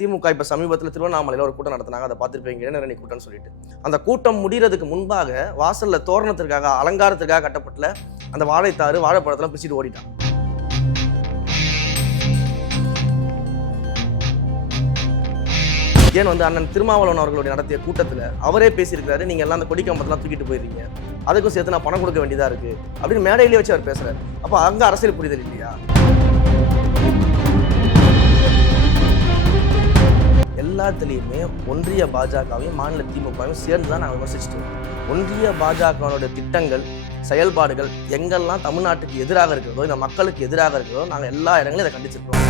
திமுக இப்போ சமீபத்தில் திருவண்ணாமலையில் ஒரு கூட்டம் நடத்தினாங்க. அதை பார்த்துருப்பீங்க, இளைஞரணி கூட்டம்னு சொல்லிட்டு. அந்த கூட்டம் முடிகிறதுக்கு முன்பாக வாசலில் தோரணத்திற்காக அலங்காரத்திற்காக கட்டப்பட்ட அந்த வாழைத்தாறு வாழைப்பழத்தெல்லாம் பிடிச்சிட்டு ஓடிட்டான். ஏன் அண்ணன் திருமாவளவன் அவர்களுடைய நடத்திய கூட்டத்தில் அவரே பேசியிருக்கிறாரு, நீங்கள் எல்லாம் அந்த கொடிக்கம்பத்தெல்லாம் தூக்கிட்டு போயிடுறீங்க, அதுக்கும் சேர்த்து நான் பணம் கொடுக்க வேண்டியதாக இருக்குது அப்படின்னு மேடையிலே வச்சு அவர் பேசுகிறார். அப்போ அங்கே அரசியல் புரிதல் இல்லையா? எல்லாத்துலேயுமே ஒன்றிய பாஜகவையும் மாநில திமுகவையும் சேர்ந்து தான் நாங்கள் விமர்சிச்சுட்டு இருக்கோம். ஒன்றிய பாஜகவோட திட்டங்கள் செயல்பாடுகள் எங்கெல்லாம் தமிழ்நாட்டுக்கு எதிராக இருக்கிறதோ, இந்த மக்களுக்கு எதிராக இருக்கிறதோ, நாங்கள் எல்லா இடங்களையும் இதை கண்டிச்சிருக்கோம்.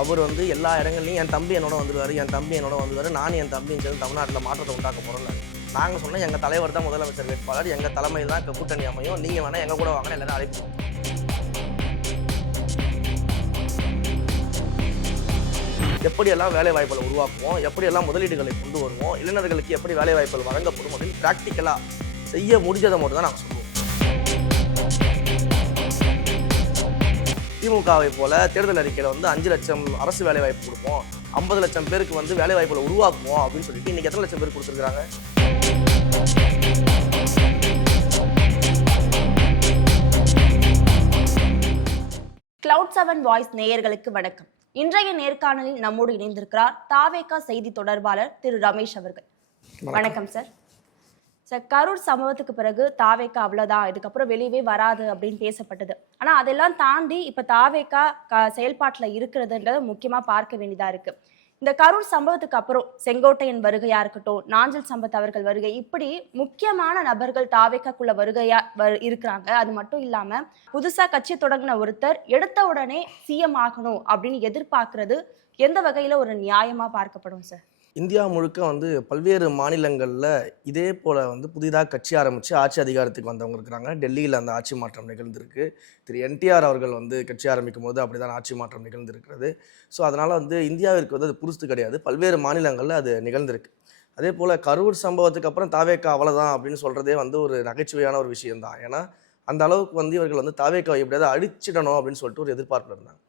அவர் எல்லா இடங்கள்லையும் என் தம்பி என்னோட வந்துடுவார், நான் என் தம்பியும் சேர்ந்து தமிழ்நாட்டில் மாற்றத்தை உண்டாக்க போகிறோம்ல. நாங்கள் சொன்னோம், எங்கள் தலைவர் தான் முதலமைச்சர் வேட்பாளர், எங்கள் தலைமையில் தான் கூட்டணி அமையும், நீங்கள் வேணால் எங்கள் கூட வாங்க, எல்லாரும் அழைப்போம். எப்படியெல்லாம் வேலை வாய்ப்புகளை உருவாக்குவோம், எப்படியெல்லாம் முதலீடுகளை கொண்டு வருவோம், இளைஞர்களுக்கு எப்படி வேலை வாய்ப்புகள் வழங்கப்படும் அப்படின்னு ப்ராக்டிக்கலாக செய்ய முடிஞ்சதை மட்டும் தான் நாங்கள் சொல்லுவோம். திமுகவை போல தேர்தல் அறிக்கையில் 5 லட்சம் அரசு வேலை வாய்ப்பு கொடுப்போம், 50 லட்சம் பேருக்கு வேலை வாய்ப்புகளை உருவாக்குவோம் அப்படின்னு சொல்லிட்டு இன்னைக்கு எத்தனை லட்சம் பேருக்கு கொடுத்துருக்காங்க? Cloud7 வாய்ஸ் நேயர்களுக்கு வணக்கம். இன்றைய நேர்காணலில் நம்மோடு இணைந்திருக்கிறார் தாவேகா செய்தி தொடர்பாளர் திரு ரமேஷ் அவர்கள். வணக்கம் சார். சார், கரூர் சம்பவத்துக்கு பிறகு தாவேகா அவ்வளவுதான், இதுக்கப்புறம் வெளியவே வராது அப்படின்னு பேசப்பட்டது. ஆனா அதெல்லாம் தாண்டி இப்ப தாவேகா செயல்பாட்டுல இருக்கிறதுன்றத முக்கியமா பார்க்க வேண்டியதா இருக்கு. இந்த கரூர் சம்பவத்துக்கு அப்புறம் செங்கோட்டையன் வருகையா இருக்கட்டும், நாஞ்சில் சம்பத் அவர்கள் வருகை, இப்படி முக்கியமான நபர்கள் தாவேகாக்குள்ள வருகையா இருக்கிறாங்க. அது மட்டும் இல்லாம புதுசா கட்சி தொடங்கின ஒருத்தர் எடுத்த உடனே சிஎம் ஆகணும் அப்படின்னு எதிர்பார்க்கறது எந்த வகையில ஒரு நியாயமா பார்க்கப்படும் சார்? இந்தியா முழுக்க பல்வேறு மாநிலங்களில் இதே போல் புதிதாக கட்சி ஆரம்பித்து ஆட்சி அதிகாரத்துக்கு வந்தவங்க இருக்கிறாங்க. டெல்லியில் அந்த ஆட்சி மாற்றம் நிகழ்ந்திருக்கு. திரு என்டிஆர் அவர்கள் கட்சி ஆரம்பிக்கும் போது அப்படி தான் ஆட்சி மாற்றம் நிகழ்ந்திருக்கிறது. ஸோ அதனால் இந்தியாவிற்கு அது புதுசு கிடையாது, பல்வேறு மாநிலங்களில் அது நிகழ்ந்திருக்கு. அதே போல் கரூர் சம்பவத்துக்கு அப்புறம் தாவேகா அவ்வளோதான் அப்படின்னு சொல்கிறதே ஒரு நகைச்சுவையான ஒரு விஷயம்தான். ஏன்னா அந்த அளவுக்கு இவர்கள் தாவேகாவை எப்படியாவது அழிச்சிடணும் அப்படின்னு சொல்லிட்டு ஒரு எதிர்பார்ப்பில் இருந்தாங்க.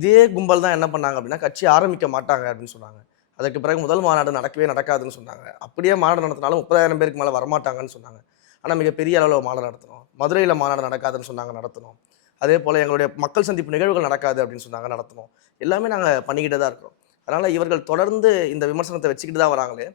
இதே கும்பல் தான் என்ன பண்ணாங்க அப்படின்னா, கட்சி ஆரம்பிக்க மாட்டாங்க அப்படின்னு சொன்னாங்க. அதுக்கு பிறகு முதல் மாநாடு நடக்கவே நடக்காதுன்னு சொன்னாங்க. அப்படியே மாநாடு நடத்தினாலும் 30,000 பேருக்கு மேலே வரமாட்டாங்கன்னு சொன்னாங்க. ஆனால் மிகப்பெரிய அளவில் மாநாடு நடத்தணும். மதுரையில் மாநாடு நடக்காதுன்னு சொன்னாங்க, நடத்தணும். அதே போல் எங்களுடைய மக்கள் சந்திப்பு நிகழ்வுகள் நடக்காது அப்படின்னு சொன்னாங்க, நடத்தணும். எல்லாமே நாங்கள் பண்ணிக்கிட்டு தான் இருக்கிறோம். அதனால் இவர்கள் தொடர்ந்து இந்த விமர்சனத்தை வச்சுக்கிட்டு தான் வராங்களே.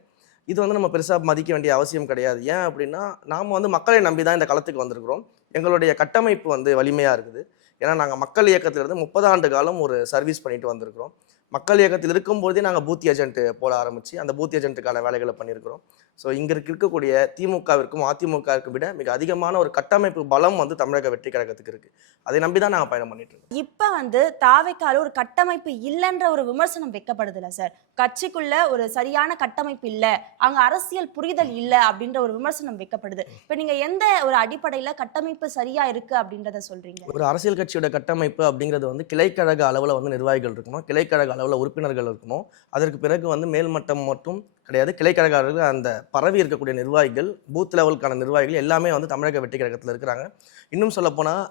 இது நம்ம பெருசாக மதிக்க வேண்டிய அவசியம் கிடையாது. ஏன் அப்படின்னா, நாம் மக்களை நம்பி தான் இந்த களத்துக்கு வந்திருக்கிறோம். எங்களுடைய கட்டமைப்பு வலிமையாக இருக்குது. ஏன்னா நாங்கள் மக்கள் இயக்கத்திலிருந்து 30 ஆண்டு காலம் ஒரு சர்வீஸ் பண்ணிட்டு வந்திருக்கிறோம். மக்கள் இயக்கத்தில் இருக்கும்போதே நாங்கள் பூத் ஏஜென்ட் போட ஆரம்பித்து அந்த பூத் ஏஜென்ட்டுக்கான வேலைகளை பண்ணியிருக்கிறோம். ஸோ இங்கே இருக்கக்கூடிய திமுகவிற்கும் அதிமுகவிற்கும் விட மிக அதிகமான ஒரு கட்டமைப்பு பலம் தமிழக வெற்றி கழகத்துக்கு இருக்குது. அதை நம்பி தான் நாங்கள் பயணம் பண்ணிட்டு இருக்கோம். இப்போ தாவேக்கால ஒரு கட்டமைப்பு இல்லைன்ற ஒரு விமர்சனம் வைக்கப்படுதுல்ல சார்? கட்சிக்குள்ள ஒரு சரியான கட்டமைப்பு இல்லை, அங்கே அரசியல் புரிதல் இல்லை அப்படின்ற ஒரு விமர்சனம் வைக்கப்படுது. இப்போ நீங்கள் எந்த ஒரு அடிப்படையில் கட்டமைப்பு சரியா இருக்கு அப்படின்றத சொல்றீங்க? ஒரு அரசியல் கட்சியோட கட்டமைப்பு அப்படிங்கிறது கிளைக்கழக அளவில் நிர்வாகிகள் இருக்கணும், கிளைக்கழக அளவில் உறுப்பினர்கள் இருக்கணும். அதற்கு பிறகு மேல்மட்டம் மட்டும் கிடையாது, கிளைக்கழகர்கள் அந்த பரவி இருக்கக்கூடிய நிர்வாகிகள், பூத் லெவலுக்கான நிர்வாகிகள் எல்லாமே தமிழக வெற்றி கழகத்தில் இருக்கிறாங்க. இன்னும் சொல்லப்போனால்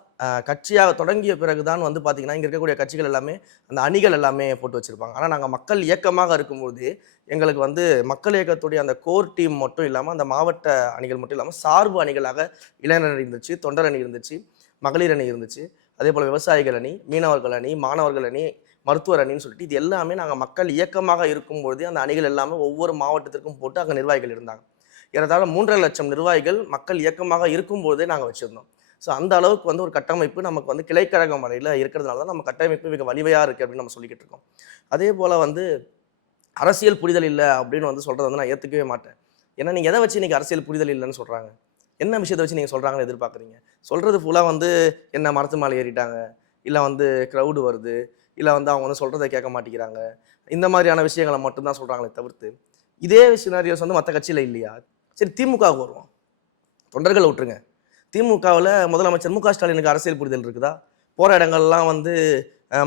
கட்சியாக தொடங்கிய பிறகுதான் பார்த்தீங்கன்னா இங்கே இருக்கக்கூடிய கட்சிகள் எல்லாமே அந்த அணிகள் எல்லாமே போட்டு வச்சுருப்பாங்க. ஆனால் நாங்கள் மக்கள் இயக்கமாக இருக்கும்போது எங்களுக்கு மக்கள் இயக்கத்துடைய அந்த கோர் டீம் மட்டும் இல்லாமல், அந்த மாவட்ட அணிகள் மட்டும் இல்லாமல் சார்பு அணிகளாக இளைஞர் அணி இருந்துச்சு, தொண்டர் அணி இருந்துச்சு, மகளிர் அணி இருந்துச்சு, அதே போல் விவசாயிகள் அணி, மீனவர்கள் அணி, மாணவர்கள் அணி, மருத்துவர் அணின்னு சொல்லிட்டு இது எல்லாமே நாங்கள் மக்கள் இயக்கமாக இருக்கும்பொழுது அந்த அணிகள் எல்லாமே ஒவ்வொரு மாவட்டத்திற்கும் போட்டு அங்கே நிர்வாகிகள் இருந்தாங்க. ஏறத்தாழ 3.5 லட்சம் நிர்வாகிகள் மக்கள் இயக்கமாக இருக்கும்போதே நாங்கள் வச்சுருந்தோம். ஸோ அந்த அளவுக்கு ஒரு கட்டமைப்பு நமக்கு கிளைக்கழகம் வரையில் இருக்கிறதுனால தான் நம்ம கட்டமைப்பு மிக வலிமையாக இருக்குது அப்படின்னு நம்ம சொல்லிக்கிட்டு இருக்கோம். அதே போல் அரசியல் புரிதல் இல்லை அப்படின்னு சொல்கிறத நான் ஏற்றுக்கவே மாட்டேன். ஏன்னா நீங்கள் எதை வச்சு இன்றைக்கி அரசியல் புரிதல் இல்லைன்னு சொல்கிறாங்க? என்ன விஷயத்தை வச்சு நீங்கள் சொல்கிறாங்கன்னு எதிர்பார்க்குறீங்க? சொல்கிறது ஃபுல்லாக என்ன மரத்து மேலே ஏறிட்டாங்க, இல்லை க்ரௌடு வருது, இல்லை அவங்க சொல்கிறத கேட்க மாட்டேங்கிறாங்க, இந்த மாதிரியான விஷயங்களை மட்டும்தான் சொல்கிறாங்களே தவிர்த்து இதே சினாரியோஸ் மற்ற கட்சியில் இல்லையா? சரி, திமுகவுக்கு வருவோம். தொண்டர்களை விட்டுருங்க. திமுகவில் முதலமைச்சர் மு க ஸ்டாலினுக்கு அரசியல் புரிதல் இருக்குதா? போகிற இடங்கள்லாம்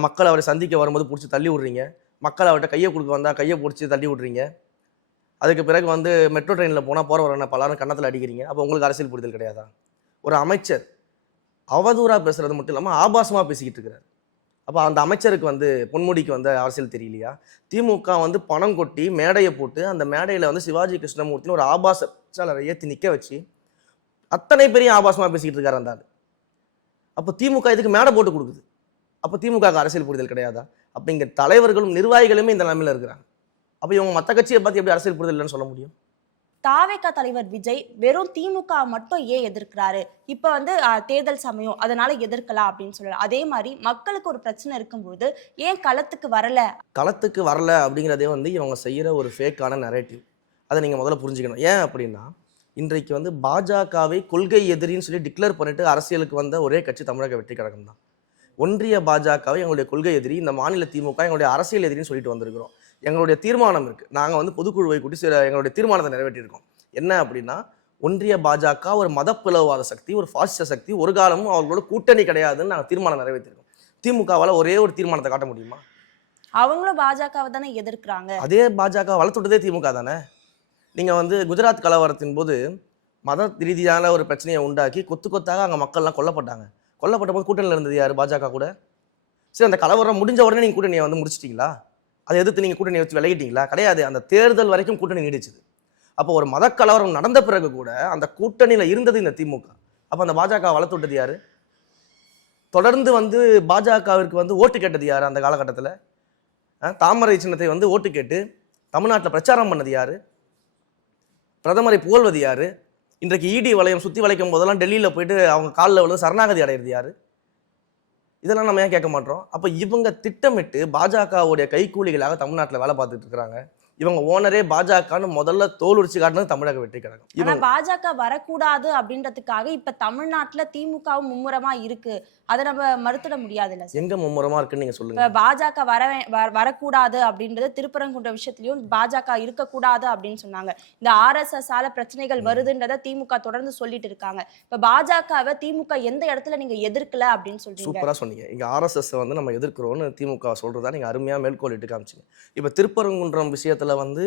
மக்கள் அவரை சந்திக்க வரும்போது பிடிச்சி தள்ளி விட்றீங்க, மக்கள் அவர்கிட்ட கையை கொடுக்க வந்தால் கையை பிடிச்சி தள்ளி விட்றீங்க. அதுக்கு பிறகு மெட்ரோ ட்ரெயினில் போனால் போகிற வரன பலரும் கன்னத்தில் அடிக்கிறீங்க. அப்போ உங்களுக்கு அரசியல் புரிதல் கிடையாதா? ஒரு அமைச்சர் அவதூறாக பேசுகிறது மட்டும் இல்லாமல் ஆபாசமாக பேசிக்கிட்டு இருக்கிறார். அப்போ அந்த அமைச்சருக்கு வந்து பொன்முடிக்கு வந்து அரசியல் தெரியலையா? திமுக வந்து பணம் கொட்டி மேடையை போட்டு அந்த மேடையில் வந்து சிவாஜி கிருஷ்ணமூர்த்தின்னு ஒரு ஆபாச பேச்சாளரை ஏற்றி நிற்க வச்சு அத்தனை பெரிய ஆபாசமாக பேசிக்கிட்டு இருக்காரு அந்த ஆள். அப்போ திமுக இதுக்கு மேடை போட்டு கொடுக்குது. அப்போ திமுக அரசியல் புரிதல் கிடையாதா? அப்போ இங்கே தலைவர்களும் நிர்வாகிகளுமே இந்த நிலைமையில் இருக்கிறாங்க. அப்போ இவங்க மற்ற கட்சியை பார்த்து எப்படி அரசியல் புரிதல் இல்லைன்னு சொல்ல முடியும்? தாவேகா தலைவர் விஜய் வெறும் திமுக மட்டும் ஏன் எதிர்க்கிறாரு? இப்ப வந்து தேர்தல் சமயம் அதனால எதிர்க்கலாம் அப்படின்னு சொல்லலாம். அதே மாதிரி மக்களுக்கு ஒரு பிரச்சனை இருக்கும்போது ஏன் களத்துக்கு வரல? களத்துக்கு வரல அப்படிங்கிறதே வந்து இவங்க செய்கிற ஒரு ஃபேக்கான நரேட்டிவ். அதை நீங்கள் முதல்ல புரிஞ்சுக்கணும். ஏன் அப்படின்னா, இன்றைக்கு வந்து பாஜகவை கொள்கை எதிரின்னு சொல்லி டிக்ளேர் பண்ணிட்டு அரசியலுக்கு வந்த ஒரே கட்சி தமிழக வெற்றி கழகம் தான். ஒன்றிய பாஜகவை எங்களுடைய கொள்கை எதிரி, இந்த மாநில திமுக எங்களுடைய அரசியல் எதிரின்னு சொல்லிட்டு வந்திருக்கிறோம். எங்களுடைய தீர்மானம் இருக்குது. நாங்கள் வந்து பொதுக்குழுவை கூட்டி எங்களுடைய தீர்மானத்தை நிறைவேற்றியிருக்கோம். என்ன அப்படின்னா, ஒன்றிய பாஜக ஒரு மதப்பிளவாத சக்தி, ஒரு பாசிச சக்தி, ஒரு காலமும் அவர்களோட கூட்டணி கிடையாதுன்னு நாங்கள் தீர்மானம் நிறைவேற்றிருக்கோம். திமுகவால் ஒரே ஒரு தீர்மானத்தை காட்ட முடியுமா? அவங்களும் பாஜகவை தானே எதிர்க்கிறாங்க. அதே பாஜக வளர்த்துட்டதே திமுக தானே. நீங்கள் வந்து குஜராத் கலவரத்தின் போது மத ரீதியான ஒரு பிரச்சனையை உண்டாக்கி கொத்து கொத்தாக அங்கே மக்கள்லாம் கொல்லப்பட்டாங்க. கொல்லப்பட்ட போது கூட்டணியில் இருந்தது யார்? பாஜக கூட. சரி, அந்த கலவரம் முடிஞ்ச உடனே நீங்கள் கூட்டணியை வந்து முடிச்சிட்டிங்களா? அதை எதிர்த்து நீங்கள் கூட்டணியை வச்சு விலகிட்டீங்களா? கிடையாது. அந்த தேர்தல் வரைக்கும் கூட்டணி நீடிச்சுது. அப்போ ஒரு மத கலவரம் நடந்த பிறகு கூட அந்த கூட்டணியில் இருந்தது இந்த திமுக. அப்போ அந்த பாஜக வளர்த்து விட்டது யார்? தொடர்ந்து வந்து பாஜகவிற்கு வந்து ஓட்டு கேட்டது யார்? அந்த காலகட்டத்தில் தாமரை சின்னத்தை வந்து ஓட்டு கேட்டு தமிழ்நாட்டில் பிரச்சாரம் பண்ணது யார்? பிரதமரை புகழ்வது யார்? இன்றைக்கு இடி வளையம் சுற்றி வளைக்கும் போதெல்லாம் டெல்லியில் போயிட்டு அவங்க காலில் விழுந்து சரணாகதி அடையிறது யார்? இதெல்லாம் நம்ம ஏன் கேட்க மாட்டோம்? அப்போ இவங்க திட்டமிட்டு பாஜகவுடைய கைக்கூலிகளாக தமிழ்நாட்டில் வேலை பார்த்துட்டு இருக்கிறாங்க. இவங்க ஓனரே பாஜகன்னு முதல்ல தோல் உரிச்சு காட்டினது தமிழக வெற்றி கழகம். இவங்க பாஜக வரக்கூடாது அப்படின்றதுக்காக இப்ப தமிழ்நாட்டுல திமுகவும் மும்முரமா இருக்கு. அதை நம்ம மறுத்துட முடியாது இல்ல? எங்க மும்முரமா இருக்குன்னு நீங்க சொல்லுங்க. பாஜக வரக்கூடாது அப்படின்றது திருப்பரங்குன்ற விஷயத்திலயும் பாஜக இருக்கக்கூடாது அப்படின்னு சொன்னாங்க. இந்த RSS ஆல பிரச்சனைகள் வருதுன்றத திமுக தொடர்ந்து சொல்லிட்டு இருக்காங்க. இப்ப பாஜகவை திமுக எந்த இடத்துல நீங்க எதிர்க்கல அப்படின்னு சொல்றீங்க? சூப்பரா சொன்னீங்க. இங்க RSS வந்து நம்ம எதிர்க்கிறோம்னு திமுக சொல்றதா நீங்க அருமையா மேற்கோள் இட்டு காமிச்சீங்க. இப்ப திருப்பரங்குன்றம் விஷயத்துல வந்து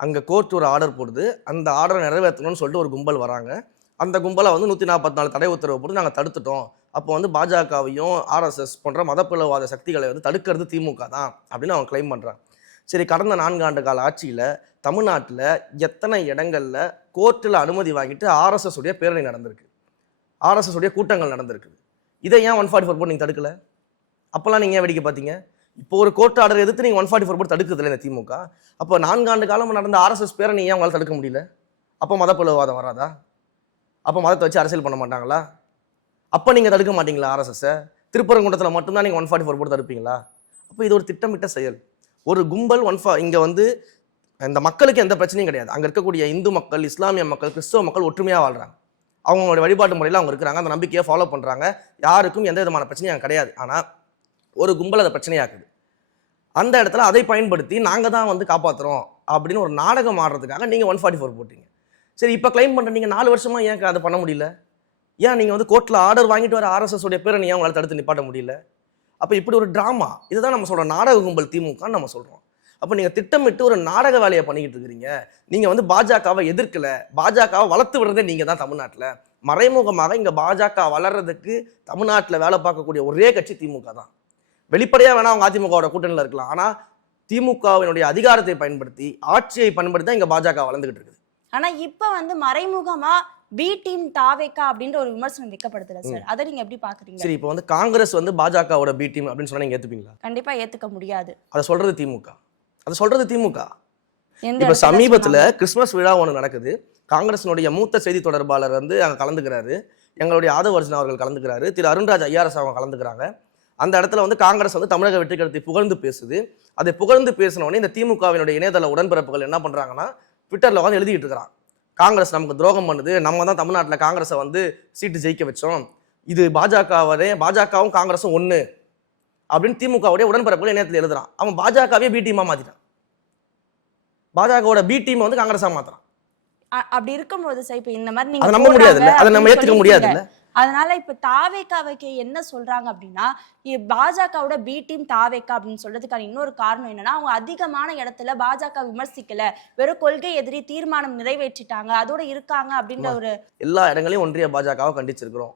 அங்க கோர்ட் ஒரு ஆர்டர் போடுது. அந்த ஆர்டரை நிறைவேற்றணும்னு சொல்லிட்டு ஒரு கும்பல் வராங்க. அந்த கும்பலை வந்து 144 தடை உத்தரவு போட்டு நாங்கள் தடுத்துட்டோம். அப்போ வந்து பாஜகவையும் RSS போன்ற மதப்பிளவாத சக்திகளை வந்து தடுக்கிறது திமுக தான் அப்படின்னு அவங்க கிளைம் பண்ணுறாங்க. சரி, கடந்த 4 ஆண்டு கால ஆட்சியில் தமிழ்நாட்டில் எத்தனை இடங்களில் கோர்ட்டில் அனுமதி வாங்கிட்டு RSS உடைய பேரணி நடந்திருக்கு, RSS உடைய கூட்டங்கள் நடந்திருக்குது. இதை ஏன் 144 போட்டு நீங்கள் தடுக்கலை? அப்போல்லாம் நீங்கள் ஏன் வேடிக்கை பார்த்தீங்க? இப்போ ஒரு கோர்ட் ஆர்டர் எதிர்த்து நீங்கள் 144 போட்டு தடுக்குதில்ல இந்த திமுக. அப்போ 4 ஆண்டு காலம் நடந்த RSS பேரணி ஏன் உங்களால் தடுக்க முடியல? அப்போ மதப்பிளவாதம் வராதா? அப்போ மதத்தை வச்சு அரசியல் பண்ண மாட்டாங்களா? அப்போ நீங்கள் தடுக்க மாட்டீங்களா RSS-ஐ? திருப்பரங்குன்றத்தில் மட்டும்தான் நீங்கள் 144 போட்டு தடுப்பீங்களா? அப்போ இது ஒரு திட்டமிட்ட செயல். ஒரு கும்பல் இங்கே வந்து இந்த மக்களுக்கு எந்த பிரச்சனையும் கிடையாது. அங்கே இருக்கக்கூடிய இந்து மக்கள், இஸ்லாமிய மக்கள், கிறிஸ்தவ மக்கள் ஒற்றுமையாக வாழ்கிறாங்க. அவங்களோட வழிபாட்டு முறையில் அவங்க இருக்கிறாங்க, அந்த நம்பிக்கையை ஃபாலோ பண்ணுறாங்க. யாருக்கும் எந்த விதமான பிரச்சனையும் கிடையாது. ஆனால் ஒரு கும்பல் அதை பிரச்சனையாக்குது. அந்த இடத்துல அதை பயன்படுத்தி நாங்கள் தான் வந்து காப்பாற்றுறோம் அப்படின்னு ஒரு நாடகம் ஆடுறதுக்காக நீங்கள் 144 போட்டீங்க. சரி, இப்போ கிளைம் பண்ணுற நீங்கள் 4 வருஷமா ஏன் அதை பண்ண முடியல? ஏன் நீங்கள் வந்து கோர்ட்டில் ஆர்டர் வாங்கிட்டு வர RSS உடைய பேரை ஏன் உங்களால் தடுத்து நிப்பாட்ட முடியல? அப்போ இப்படி ஒரு ட்ராமா, இதுதான் நம்ம சொல்கிறோம் நாடக கும்பல் திமுகன்னு நம்ம சொல்கிறோம். அப்போ நீங்கள் திட்டமிட்டு ஒரு நாடக வேலையை பண்ணிக்கிட்டு இருக்கிறீங்க. நீங்கள் வந்து பாஜகவை எதிர்க்கலை, பாஜகவை வளர்த்து விடுறதே நீங்கள் தான் தமிழ்நாட்டில். மறைமுகமாக இங்கே பாஜக வளர்றதுக்கு தமிழ்நாட்டில் வேலை பார்க்கக்கூடிய ஒரே கட்சி திமுக தான். வெளிப்படையாக வேணா அவங்க அதிமுகவோட கூட்டணியில் இருக்கலாம், ஆனால் திமுகவினுடைய அதிகாரத்தை பயன்படுத்தி, ஆட்சியை பயன்படுத்தி தான் இங்கே பாஜக வளர்ந்துகிட்டு இருக்குது. ஆனா இப்ப வந்து மறைமுகமா பி டீம் தாவேகா அப்படின்ற ஒரு விமர்சனம் வைக்கப்படுதுல சார், அதை நீங்க எப்படி பாக்குறீங்க? சரி, இப்போ வந்து காங்கிரஸ் வந்து பாஜகவோட பி டீம் அப்படின்னு சொன்னா நீங்க ஏத்துப்பீங்களா? கண்டிப்பா ஏத்துக்க முடியாது. அதை சொல்றது திமுக. இப்ப சமீபத்துல கிறிஸ்துமஸ் விழா ஒன்று நடக்குது. காங்கிரஸினுடைய மூத்த செய்தி தொடர்பாளர் வந்து அங்க கலந்துக்கிறாரு. எங்களுடைய ஆதவர்ஜன் அவர்கள் கலந்துக்கிறாரு. திரு அருண்ராஜ் ஐஆர்எஸ் அவங்க கலந்துக்கிறாங்க. அந்த இடத்துல வந்து காங்கிரஸ் வந்து தமிழக வெற்றி கழகத்தை புகழ்ந்து பேசுது. அதை புகழ்ந்து பேசினோடனே இந்த திமுகவினுடைய இணையதள உடன்பிறப்புகள் என்ன பண்றாங்கன்னா, ட்விட்டர்ல வந்து எழுதிட்டு இருக்கிறான், காங்கிரஸ் நமக்கு துரோகம் பண்ணுது, நம்ம தான் தமிழ்நாட்டில் காங்கிரஸை வந்து சீட்டு ஜெயிக்க வச்சோம், இது பாஜகவும் காங்கிரஸும் ஒன்று அப்படின்னு திமுகவுடைய உடன்பிறப்புகள் இணையத்தில் எழுதுறான். அவன் பாஜகவே பி டீமா மாத்திட்டான். பாஜகவோட பி டீம் வந்து காங்கிரஸா மாத்துறான். அப்படி இருக்கும்போது சார், இப்ப இந்த மாதிரி நீங்க நம்ப முடியாது, அதை நம்ம ஏத்துக்க முடியாது. அதனால இப்ப தாவேகாவுக்கு என்ன சொல்றாங்க அப்படின்னா, பாஜகவோட பி டீம் தாவேகா அப்படின்னு சொல்றதுக்கான இன்னொரு காரணம் என்னன்னா, அவங்க அதிகமான இடத்துல பாஜக விமர்சிக்கல, வெறும் கொள்கை எதிரி தீர்மானம் நிறைவேற்றிட்டாங்க, அதோட இருக்காங்க அப்படின்ற ஒரு. எல்லா இடங்களையும் ஒன்றிய பாஜகவை கண்டிச்சிருக்கிறோம்.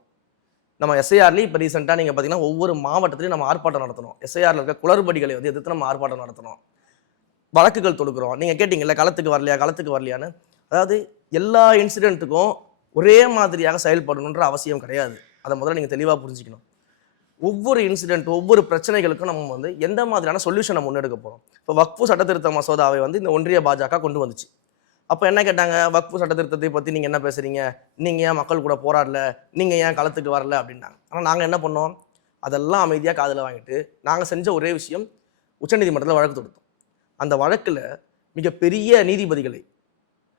நம்ம எஸ்ஐஆர்லேயும் இப்போ ரீசெண்டாக நீங்கள் பார்த்தீங்கன்னா ஒவ்வொரு மாவட்டத்திலையும் நம்ம ஆர்ப்பாட்டம் நடத்தணும். எஸ்ஐஆரில் இருக்க குளறுபடிகளை வந்து எதிர்த்து நம்ம ஆர்ப்பாட்டம் நடத்தணும், வழக்குகள் தொடுக்கிறோம். நீங்கள் கேட்டிங்கல்ல களத்துக்கு வரலையான்னு. அதாவது எல்லா இன்சிடென்ட்டுக்கும் ஒரே மாதிரியாக செயல்படணுன்ற அவசியம் கிடையாது. அதை முதல்ல நீங்கள் தெளிவாக புரிஞ்சுக்கணும். ஒவ்வொரு இன்சிடென்ட், ஒவ்வொரு பிரச்சனைகளுக்கும் நம்ம வந்து எந்த மாதிரியான சொல்யூஷனை முன்னெடுக்க போகிறோம். இப்போ வக்ஃபு சட்டத்திருத்த மசோதாவை வந்து இந்த ஒன்றிய பாஜக கொண்டு வந்துச்சு. அப்போ என்ன கேட்டாங்க, வக்ஃபு சட்டத்திருத்தத்தை பற்றி நீங்கள் என்ன பேசுகிறீங்க, நீங்கள் ஏன் மக்கள் கூட போராடல, நீங்கள் ஏன் களத்துக்கு வரல அப்படின்னாங்க. ஆனால் நாங்கள் என்ன பண்ணோம், அதெல்லாம் அமைதியாக காதில் வாங்கிட்டு நாங்கள் செஞ்ச ஒரே விஷயம், உச்சநீதிமன்றத்தில் வழக்கு தொடுத்தோம். அந்த வழக்கில் மிகப்பெரிய நீதிபதிகளை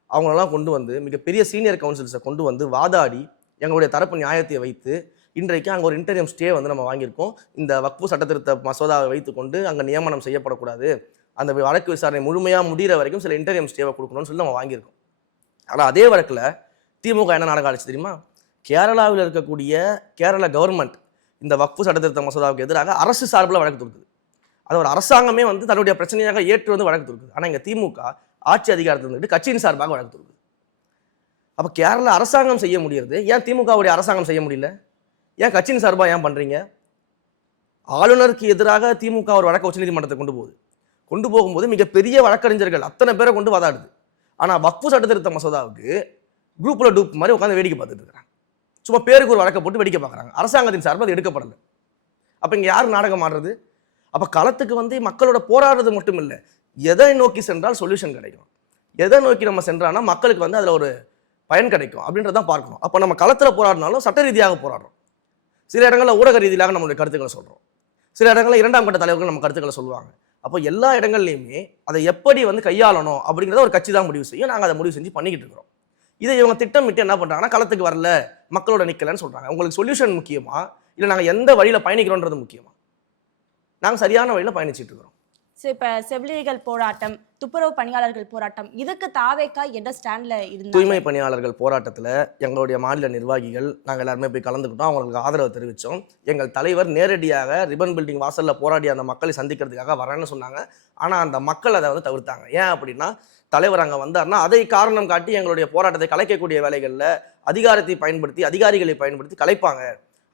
அவங்களெல்லாம் கொண்டு வந்து, மிகப்பெரிய சீனியர் கவுன்சில்ஸை கொண்டு வந்து வாதாடி எங்களுடைய தரப்பு நியாயத்தை வைத்து இன்றைக்கு அங்கே ஒரு இன்டரியம் ஸ்டே வந்து நம்ம வாங்கியிருக்கோம். இந்த வக்ஃபு சட்டத்திருத்த மசோதாவை வைத்துக்கொண்டு அங்கே நியமனம் செய்யப்படக்கூடாது, அந்த வழக்கு விசாரணை முழுமையாக முடிகிற வரைக்கும் சில இன்டரியம் ஸ்டேவை கொடுக்கணும்னு சொல்லி நம்ம வாங்கியிருக்கோம். ஆனால் அதே வழக்கில் திமுக என்ன நாடகம் ஆடிச்சு தெரியுமா? கேரளாவில் இருக்கக்கூடிய கேரள கவர்மெண்ட் இந்த வக்ஃபு சட்டத்திருத்த மசோதாவுக்கு எதிராக அரசு சார்பில் வழக்கு தொடுக்குது. அது ஒரு அரசாங்கமே வந்து தன்னுடைய பிரச்சனையாக ஏற்று வந்து வழக்கு தொடுக்குது. ஆனால் இங்கே திமுக ஆட்சி அதிகாரத்தில் இருந்துட்டு கட்சியின் சார்பாக வழக்கு தொடுக்குது. அப்போ கேரள அரசாங்கம் செய்ய முடியறது, ஏன் திமுகவுடைய அரசாங்கம் செய்ய முடியல? ஏன் கட்சியின் சார்பாக ஏன் பண்ணுறீங்க? ஆளுநருக்கு எதிராக திமுக ஒரு வழக்கு உச்சநீதிமன்றத்தை கொண்டு போகும்போது மிகப்பெரிய வழக்கறிஞர்கள் அத்தனை பேரை கொண்டு வாதாடுது. ஆனால் வக்ஃபு சட்டத்திருத்த மசோதாவுக்கு குரூப்பில் டூப் மாதிரி உட்காந்து வேடிக்கை பார்த்துட்டு இருக்கிறாங்க. சும்மா பேருக்கு ஒரு வழக்கை போட்டு வேடிக்கை பார்க்குறாங்க. அரசாங்கத்தின் சார்பில் அது எடுக்கப்படலை. அப்போ இங்கே யார் நாடகம் ஆடுறது? அப்போ களத்துக்கு வந்து மக்களோட போராடுறது மட்டும் இல்லை, எதை நோக்கி சென்றால் சொல்யூஷன் கிடைக்கும், எதை நோக்கி நம்ம சென்றானா மக்களுக்கு வந்து அதில் ஒரு பயன் கிடைக்கும் அப்படின்றதான் பார்க்கணும். அப்போ நம்ம களத்தில் போராடினாலும் சட்ட ரீதியாக போராடுறோம். சில இடங்களில் ஊடக ரீதியாக நம்மளுடைய கருத்துக்களை சொல்கிறோம், சில இடங்களில் இரண்டாம் கட்ட தலைவர்கள் நம்ம கருத்துக்களை சொல்லுவாங்க. அப்போ எல்லா இடங்கள்லையுமே அதை எப்படி வந்து கையாளணும் அப்படிங்கிறத ஒரு கட்சி தான் முடிவு செய்யும். நாங்கள் அதை முடிவு செஞ்சு பண்ணிக்கிட்டு இருக்கிறோம். இதை இவங்க திட்டமிட்டு என்ன பண்ணுறாங்கன்னா, களத்துக்கு வரல, மக்களோட நிற்கலன்னு சொல்கிறாங்க. உங்களுக்கு சொல்யூஷன் முக்கியமா, இல்லை நாங்கள் எந்த வழியில் பயணிக்கிறோன்றது முக்கியமா? நாங்கள் சரியான வழியில் பயணிச்சுட்டு இருக்கிறோம். இப்போ செவிலியர்கள் போராட்டம், துப்புரவு பணியாளர்கள் போராட்டம், இதுக்கு தாவேக்கா என்ன ஸ்டாண்ட்ல இருந்தாங்க? தூய்மை பணியாளர்கள் போராட்டத்தில் எங்களுடைய மாநில நிர்வாகிகள் நாங்கள் எல்லாருமே போய் கலந்துக்கிட்டோம், அவங்களுக்கு ஆதரவு தெரிவித்தோம். எங்கள் தலைவர் நேரடியாக ரிப்பன் பில்டிங் வாசலில் போராடி அந்த மக்களை சந்திக்கிறதுக்காக வரேன்னு சொன்னாங்க. ஆனால் அந்த மக்கள் அதை வந்து தவிர்த்தாங்க. ஏன் அப்படின்னா, தலைவர் அங்கே வந்தார்னா அதை காரணம் காட்டி எங்களுடைய போராட்டத்தை கலைக்கக்கூடிய வேலைகளில் அதிகாரத்தை பயன்படுத்தி, அதிகாரிகளை பயன்படுத்தி கலைப்பாங்க.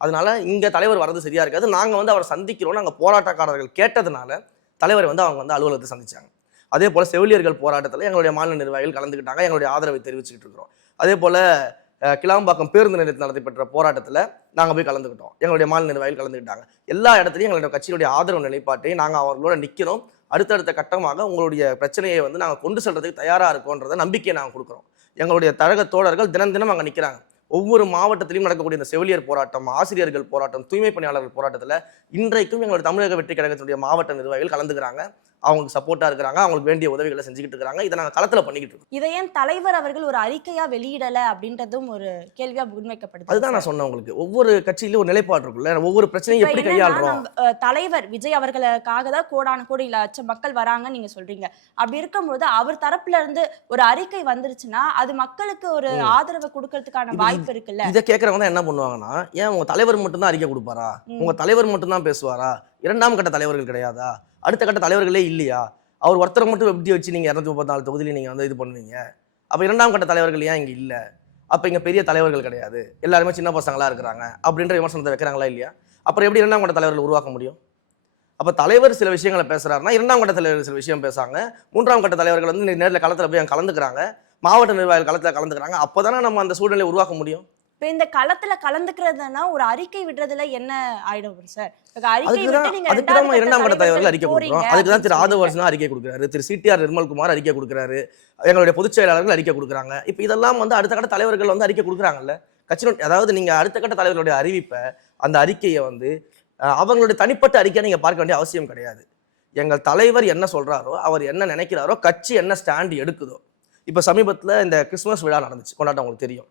அதனால இங்கே தலைவர் வர்றது சரியா இருக்காது, நாங்கள் வந்து அவரை சந்திக்கிறோம், நாங்கள் போராட்டக்காரர்கள் கேட்டதுனால தலைவரை வந்து அவங்க வந்து அலுவலகத்தை சந்திச்சாங்க. அதே போல் செவிலியர்கள் போராட்டத்தில் எங்களுடைய மாநில நிர்வாகிகள் கலந்துக்கிட்டாங்க, எங்களுடைய ஆதரவை தெரிவிச்சுக்கிட்டு இருக்கிறோம். அதே போல் கிளாம்பாக்கம் பேருந்து நிலையத்தில் நடைபெற்ற போராட்டத்தில் நாங்கள் போய் கலந்துக்கிட்டோம், எங்களுடைய மாநில நிர்வாகிகள் கலந்துக்கிட்டாங்க. எல்லா இடத்துலையும் எங்களுடைய கட்சியுடைய ஆதரவு நிலைப்பாட்டை நாங்கள் அவர்களோட நிற்கிறோம். அடுத்தடுத்த கட்டமாக உங்களுடைய பிரச்சனையை வந்து நாங்கள் கொண்டு செல்றதுக்கு தயாராக இருக்கோன்றத நம்பிக்கையை நாங்கள் கொடுக்குறோம். எங்களுடைய தரக தோழர்கள் தினம் தினம் அங்கே நிற்கிறாங்க. ஒவ்வொரு மாவட்டத்திலையும் நடக்கக்கூடிய இந்த செவிலியர் போராட்டம், ஆசிரியர்கள் போராட்டம், தூய்மை பணியாளர்கள் போராட்டத்தில் இன்றைக்கும் எங்களுடைய தமிழக வெற்றி கழகத்தினுடைய மாவட்ட நிர்வாகிகள் கலந்துக்கிறாங்க. அவங்களுக்கு சப்போர்ட்டாக இருக்கிறாங்க, அவங்களுக்கு வேண்டிய உதவிகளை செஞ்சுக்கிட்டு இருக்கிறாங்க. இதை நாங்கள் களத்தில் பண்ணிக்கிட்டு இருக்கோம். இதை ஏன் தலைவர் அவர்கள் ஒரு அறிக்கையா வெளியிடலை அப்படின்றதும் ஒரு கேள்வியா முன்வைக்கப்படுது. அதுதான் நான் சொன்னேன் உங்களுக்கு, ஒவ்வொரு கட்சியிலும் ஒரு நிலைப்பாடு இருக்குல்ல, ஒவ்வொரு பிரச்சனையும் எப்படி கையாளுறோம். தலைவர் விஜய் அவர்களுக்காக தான் கோடி லட்சம் மக்கள் வராங்கன்னு நீங்க சொல்றீங்க. அப்படி இருக்கும்போது அவர் தரப்புல இருந்து ஒரு அறிக்கை வந்துருச்சுன்னா அது மக்களுக்கு ஒரு ஆதரவை கொடுக்கறதுக்கான வாய்ப்பு இருக்குல்ல. இதை கேட்கறவங்க என்ன பண்ணுவாங்கன்னா, ஏன் உங்க தலைவர் மட்டும்தான் அறிக்கை கொடுப்பாரா, உங்க தலைவர் மட்டும்தான் பேசுவாரா, இரண்டாம் கட்ட தலைவர்கள் கிடையாதா, அடுத்த கட்ட தலைவர்களே இல்லையா, அவர் ஒருத்தரை மட்டும் எப்படி வச்சு நீங்க 234 தொகுதியில நீங்க வந்து இது பண்ணுவீங்க, அப்ப இரண்டாம் கட்ட தலைவர்கள் ஏன் இங்க இல்ல, அப்ப இங்க பெரிய தலைவர்கள் கிடையாது, எல்லாருமே சின்ன பசங்களா இருக்கிறாங்க அப்படின்ற விமர்சனத்தை வைக்கிறாங்களா இல்லையா? அப்புறம் எப்படி இரண்டாம் கட்ட தலைவர்கள் உருவாக்க முடியும்? அப்ப தலைவர் சில விஷயங்களை பேசுறாருன்னா இரண்டாம் கட்ட தலைவர்கள் சில விஷயம் பேசுறாங்க, மூன்றாம் கட்ட தலைவர்கள் வந்து நேரில் களத்துல போய் கலந்துக்கிறாங்க, மாவட்ட நிர்வாகிகள் களத்துல கலந்துக்கிறாங்க. அப்பதானே நம்ம அந்த சூழ்நிலையை உருவாக்க முடியும். இப்ப இந்த களத்துல கலந்துக்கிறதுனா ஒரு அறிக்கை விடுறதுல என்ன ஆயிடும் சார்? அதுக்குதான் இரண்டாம் கட்ட தலைவர்கள் அறிக்கை கொடுக்குறோம். அதுக்குதான் திரு ஆதவர்சனா அறிக்கை கொடுக்குறாரு, திரு சிடிஆர் நிர்மல்குமார் அறிக்கை கொடுக்குறாரு, எங்களுடைய பொதுச் செயலாளர்கள் அறிக்கை கொடுக்குறாங்க. இப்ப இதெல்லாம் வந்து அடுத்த கட்ட தலைவர்கள் வந்து அறிக்கை கொடுக்குறாங்கல்ல கட்சியினுடைய. அதாவது நீங்க அடுத்த கட்ட தலைவர்களுடைய அறிவிப்பை, அந்த அறிக்கையை வந்து அவங்களுடைய தனிப்பட்ட அறிக்கையை நீங்க பார்க்க வேண்டிய அவசியம் கிடையாது. எங்கள் தலைவர் என்ன சொல்றாரோ, அவர் என்ன நினைக்கிறாரோ, கட்சி என்ன ஸ்டாண்ட் எடுக்குதோ. இப்போ சமீபத்தில் இந்த கிறிஸ்துமஸ் விழா நடந்துச்சு, கொண்டாட்டம் உங்களுக்கு தெரியும்.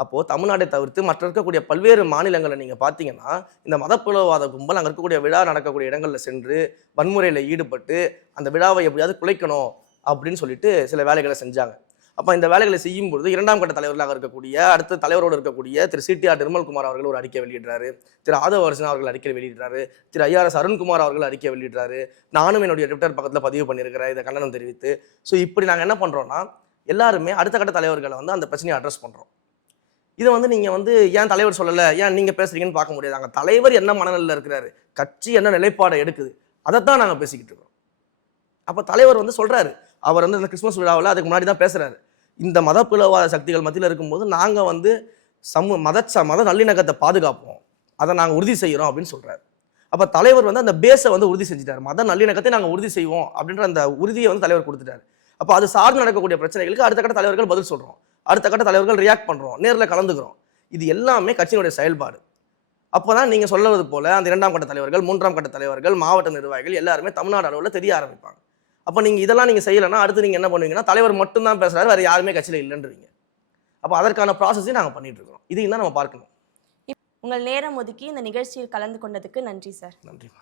அப்போ தமிழ்நாட்டை தவிர்த்து மற்ற இருக்கக்கூடிய பல்வேறு மாநிலங்களில் நீங்க பார்த்தீங்கன்னா இந்த மதப்பிளவாத கும்பல் அங்கே இருக்கக்கூடிய விழா நடக்கக்கூடிய இடங்களில் சென்று வன்முறையில் ஈடுபட்டு அந்த விழாவை எப்படியாவது குலைக்கணும் அப்படின்னு சொல்லிட்டு சில வேலைகளை செஞ்சாங்க. அப்போ இந்த வேலைகளை செய்யும் பொழுது இரண்டாம் கட்ட தலைவர்களாக இருக்கக்கூடிய அடுத்த தலைவரோடு இருக்கக்கூடிய திரு சிடிஆர் நிர்மல்குமார் அவர்கள் ஒரு அறிக்கை வெளியிடுறாரு, திரு ஆதவர்சனா அவர்கள் அறிக்கை வெளியிடுறாரு, திரு ஐஆர்எஸ் அருண்குமார் அவர்கள் அறிக்கை வெளியிடுறாரு, நானும் என்னுடைய ட்விட்டர் பக்கத்தில் பதிவு பண்ணியிருக்கிறேன் இதை கண்டனம் தெரிவித்து. ஸோ இப்படி நாங்கள் என்ன பண்ணுறோம்னா, எல்லாருமே அடுத்த கட்ட தலைவர்களை வந்து அந்த பிரச்சனையை அட்ரஸ் பண்ணுறோம். இதை வந்து நீங்கள் வந்து ஏன் தலைவர் சொல்லலை, ஏன் நீங்கள் பேசுறீங்கன்னு பார்க்க முடியாது. அங்கே தலைவர் என்ன மனநிலையில் இருக்கிறாரு, கட்சி என்ன நிலைப்பாடை எடுக்குது, அதைத்தான் நாங்கள் பேசிக்கிட்டு இருக்கோம். அப்போ தலைவர் வந்து சொல்கிறாரு, அவர் வந்து இந்த கிறிஸ்மஸ் விழாவில் அதுக்கு முன்னாடி தான் பேசுகிறாரு, இந்த மத பிளவாத சக்திகள் மத்தியில் இருக்கும்போது நாங்கள் வந்து மத நல்லிணக்கத்தை பாதுகாப்போம், அதை நாங்கள் உறுதி செய்கிறோம் அப்படின்னு சொல்கிறாரு. அப்போ தலைவர் வந்து அந்த பேஸை வந்து உறுதி செஞ்சுட்டார், மத நல்லிணக்கத்தை நாங்கள் உறுதி செய்வோம் அப்படின்ற அந்த உறுதியை வந்து தலைவர் கொடுத்துட்டார். அப்போ அது சார்ந்து நடக்கக்கூடிய பிரச்சனைகளுக்கு அடுத்த கட்ட தலைவர்கள் பதில் சொல்கிறோம், அடுத்த கட்ட தலைவர்கள் ரியாக்ட் பண்ணுறோம், நேரில் கலந்துக்கிறோம். இது எல்லாமே கட்சியினுடைய செயல்பாடு. அப்போ தான் நீங்கள் சொல்வது போல் அந்த 2ஆம் கட்ட தலைவர்கள், 3ஆம் கட்ட தலைவர்கள், மாவட்ட நிர்வாகிகள் எல்லாருமே தமிழ்நாடு அளவில் தெரிய ஆரம்பிப்பாங்க. அப்போ நீங்கள் இதெல்லாம் நீங்கள் செய்யலைன்னா அடுத்து நீங்கள் என்ன பண்ணுவீங்கன்னா, தலைவர் மட்டும்தான் பேசுகிறாரு, வேறு யாருமே கட்சியில் இல்லைன்றீங்க. அப்போ அதற்கான ப்ராசஸையும் நாங்கள் பண்ணிட்டு இருக்கோம். இதையும் தான் நம்ம பார்க்கணும். உங்கள் நேரம் ஒதுக்கி இந்த நிகழ்ச்சியில் கலந்து கொண்டதுக்கு நன்றி சார். நன்றிமா.